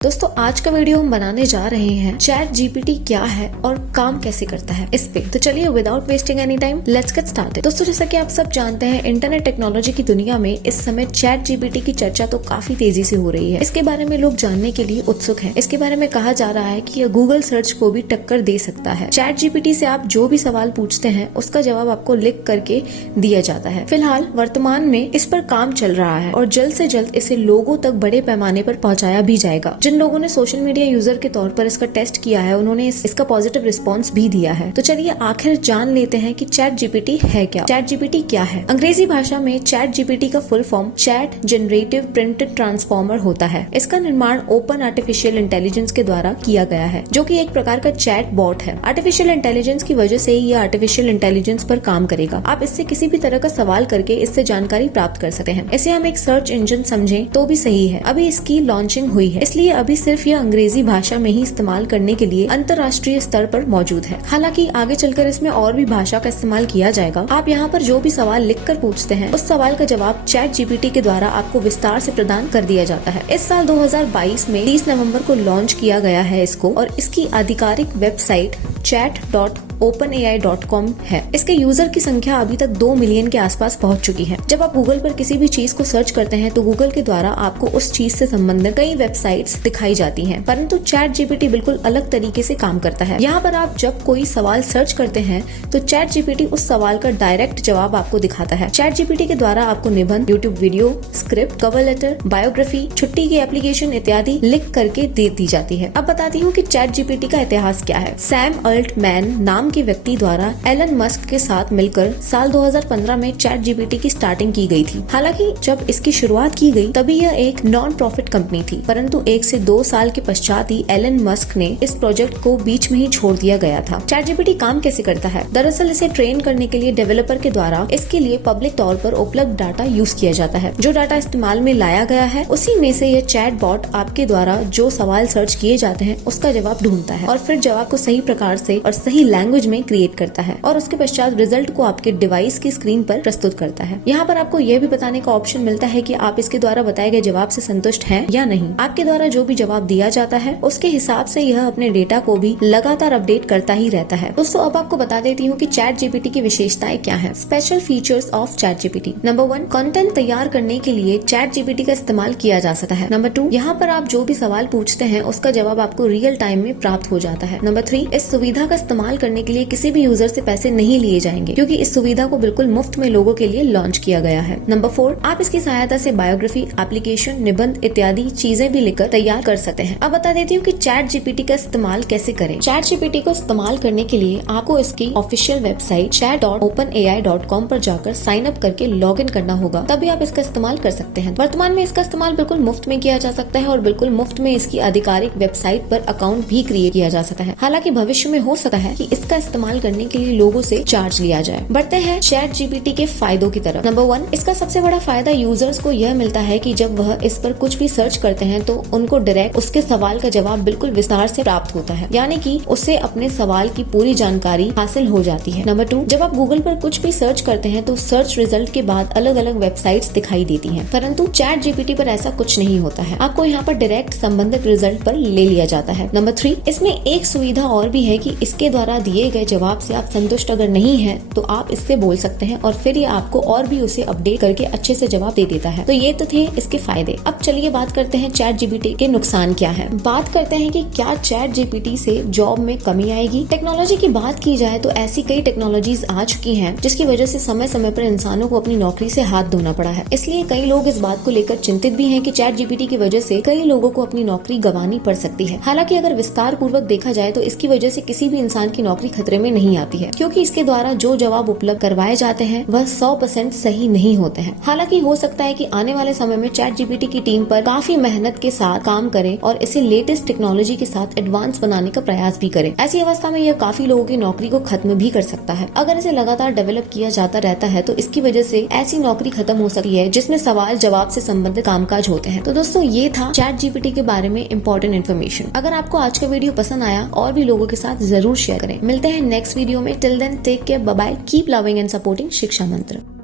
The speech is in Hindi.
दोस्तों आज का वीडियो हम बनाने जा रहे हैं चैट जीपीटी क्या है और काम कैसे करता है इस पे। तो चलिए without wasting any time let's get started. दोस्तों जैसा कि आप सब जानते हैं इंटरनेट टेक्नोलॉजी की दुनिया में इस समय चैट जीपीटी की चर्चा तो काफी तेजी से हो रही है। इसके बारे में लोग जानने के लिए उत्सुक हैं। इसके बारे में कहा जा रहा है कि यह गूगल सर्च को भी टक्कर दे सकता है। चैट जीपीटी से आप जो भी सवाल पूछते हैं उसका जवाब आपको लिख करके दिया जाता है। फिलहाल वर्तमान में इस पर काम चल रहा है और जल्द से जल्द इसे लोगों तक बड़े पैमाने पर पहुंचाया भी जाएगा। जिन लोगों ने सोशल मीडिया यूजर के तौर पर इसका टेस्ट किया है उन्होंने इसका पॉजिटिव रिस्पांस भी दिया है। तो चलिए आखिर जान लेते हैं कि चैट जीपीटी है क्या। चैट जीपीटी क्या है? अंग्रेजी भाषा में चैट जीपीटी का full form chat generative printed transformer होता है। इसका निर्माण ओपन आर्टिफिशियल इंटेलिजेंस के द्वारा किया गया है, जो कि एक प्रकार का चैट बॉट है। आर्टिफिशियल इंटेलिजेंस की वजह से ये आर्टिफिशियल इंटेलिजेंस पर काम करेगा। आप इससे किसी भी तरह का सवाल करके इससे जानकारी प्राप्त कर सकते हैं। इसे हम एक सर्च इंजन समझें तो भी सही है। अभी इसकी लॉन्चिंग हुई है, इसलिए अभी सिर्फ यह अंग्रेजी भाषा में ही इस्तेमाल करने के लिए अंतर्राष्ट्रीय स्तर पर मौजूद है। हालांकि आगे चलकर इसमें और भी भाषा का इस्तेमाल किया जाएगा। आप यहाँ पर जो भी सवाल लिखकर पूछते हैं उस सवाल का जवाब चैट जीपीटी के द्वारा आपको विस्तार से प्रदान कर दिया जाता है। इस साल 2022 में 30 नवंबर को लॉन्च किया गया है इसको, और इसकी आधिकारिक वेबसाइट chat.openai.com है। इसके यूजर की संख्या अभी तक 2 मिलियन के आसपास पहुंच चुकी है। जब आप गूगल पर किसी भी चीज को सर्च करते हैं तो गूगल के द्वारा आपको उस चीज से संबंधित कई वेबसाइट्स दिखाई जाती हैं, परंतु चैट जीपीटी बिल्कुल अलग तरीके से काम करता है। यहाँ पर आप जब कोई सवाल सर्च करते हैं तो चैट जीपीटी उस सवाल का डायरेक्ट जवाब आपको दिखाता है। चैट जीपीटी के द्वारा आपको निबंध, YouTube video, script, cover letter, biography, छुट्टी की एप्लीकेशन इत्यादि लिख करके दे दी जाती है। अब बताती हूँ कि चैट जीपीटी का इतिहास क्या है। सैम अल्टमैन नाम के व्यक्ति द्वारा एलन मस्क के साथ मिलकर साल 2015 में चैट जीपीटी की स्टार्टिंग की गई थी। हालांकि जब इसकी शुरुआत की गई तभी यह एक नॉन प्रॉफिट कंपनी थी, परंतु 1 से 2 साल के पश्चात ही एलन मस्क ने इस प्रोजेक्ट को बीच में ही छोड़ दिया गया था। चैट जीपीटी काम कैसे करता है? दरअसल इसे ट्रेन करने के लिए डेवलपर के द्वारा इसके लिए पब्लिक तौर पर उपलब्ध डाटा यूज किया जाता है। जो डाटा इस्तेमाल में लाया गया है उसी में से यह चैट बॉट आपके द्वारा जो सवाल सर्च किए जाते हैं उसका जवाब ढूंढता है और फिर जवाब को सही प्रकार से और सही लैंग्वेज में क्रिएट करता है और उसके पश्चात रिजल्ट को आपके डिवाइस की स्क्रीन पर प्रस्तुत करता है। यहाँ पर आपको यह भी बताने का ऑप्शन मिलता है कि आप इसके द्वारा बताए गए जवाब से संतुष्ट हैं या नहीं। आपके द्वारा जो भी जवाब दिया जाता है उसके हिसाब से यह अपने डेटा को भी लगातार अपडेट करता ही रहता है। दोस्तों अब आपको बता देती हूँ कि चैट जीपीटी की विशेषताएं क्या है। Special features of chat GPT. Number 1, content तैयार करने के लिए चैट जीपीटी का इस्तेमाल किया जा सकता है। नंबर 2, यहाँ पर आप जो भी सवाल पूछते हैं उसका जवाब आपको रियल टाइम में प्राप्त हो जाता है। नंबर 3, इस सुविधा का इस्तेमाल करने के लिए किसी भी यूजर से पैसे नहीं लिए जाएंगे, क्योंकि इस सुविधा को बिल्कुल मुफ्त में लोगों के लिए लॉन्च किया गया है। नंबर 4, आप इसकी सहायता से बायोग्राफी, एप्लीकेशन, निबंध इत्यादि चीजें भी लिखकर तैयार कर सकते हैं। अब बता देती हूँ कि चैट जीपीटी का इस्तेमाल कैसे करें। चैट जीपीटी को इस्तेमाल करने के लिए आपको इसकी ऑफिशियल वेबसाइट chat.openai.com पर जाकर साइन अप करके लॉग इन करना होगा, तभी आप इसका इस्तेमाल कर सकते हैं। वर्तमान में इसका इस्तेमाल बिल्कुल मुफ्त में किया जा सकता है और बिल्कुल मुफ्त में इसकी आधिकारिक वेबसाइट पर अकाउंट भी क्रिएट किया जा सकता है। हालांकि भविष्य में हो सकता है कि इसका इस्तेमाल करने के लिए लोगों से चार्ज लिया जाए। बढ़ते हैं चैट जीपीटी के फायदों की तरफ। नंबर 1, इसका सबसे बड़ा फायदा यूजर्स को यह मिलता है कि जब वह इस पर कुछ भी सर्च करते हैं तो उनको डायरेक्ट उसके सवाल का जवाब बिल्कुल विस्तार से प्राप्त होता है, यानी कि उससे अपने सवाल की पूरी जानकारी हासिल हो जाती है। नंबर 2, जब आप गूगल पर कुछ भी सर्च करते हैं तो सर्च रिजल्ट के बाद अलग अलग वेबसाइट्स दिखाई देती हैं, परंतु चैट जीपीटी पर ऐसा कुछ नहीं होता है। आपको यहाँ पर डायरेक्ट संबंधित रिजल्ट पर ले लिया जाता है। नंबर 3, इसमें एक सुविधा और भी है कि इसके द्वारा दिए गए जवाब से आप संतुष्ट अगर नहीं है तो आप इससे बोल सकते हैं और फिर ये आपको और भी उसे अपडेट करके अच्छे से जवाब दे देता है। तो ये तो थे इसके फायदे। अब चलिए बात करते हैं चैट जीपीटी के नुकसान क्या है। बात करते हैं कि क्या चैट जीपीटी से जॉब में कमी आएगी। टेक्नोलॉजी की बात की जाए तो ऐसी कई टेक्नोलॉजीज आ चुकी हैं जिसकी वजह से समय समय पर इंसानों को अपनी नौकरी से हाथ धोना पड़ा है। इसलिए कई लोग इस बात को लेकर चिंतित भी हैं कि चैट जीपीटी की वजह से कई लोगों को अपनी नौकरी गंवानी पड़ सकती है। हालांकि अगर विस्तार पूर्वक देखा जाए तो इसकी वजह से किसी भी इंसान की नौकरी खतरे में नहीं आती है, क्योंकि इसके द्वारा जो जवाब उपलब्ध करवाए जाते हैं वह 100% सही नहीं होते हैं। हालांकि हो सकता है कि आने वाले समय में चैट जीपीटी की टीम पर काफी मेहनत के साथ काम करे और इसे लेटेस्ट टेक्नोलॉजी के साथ एडवांस बनाने का प्रयास भी करे। ऐसी अवस्था में यह काफी लोगों की नौकरी को खत्म भी कर सकता है। अगर इसे लगातार डेवलप किया जाता रहता है तो इसकी वजह से ऐसी नौकरी खत्म हो सकती है जिसमें सवाल जवाब से संबंधित कामकाज होते हैं। तो दोस्तों ये था चैट जीपीटी के बारे में इंपॉर्टेंट इन्फॉर्मेशन। अगर आपको आज का वीडियो पसंद आया और भी लोगों के साथ जरूर शेयर करें। मिलते हैं नेक्स्ट वीडियो में। Till then take care, bye bye, keep loving and supporting Shiksha मंत्र।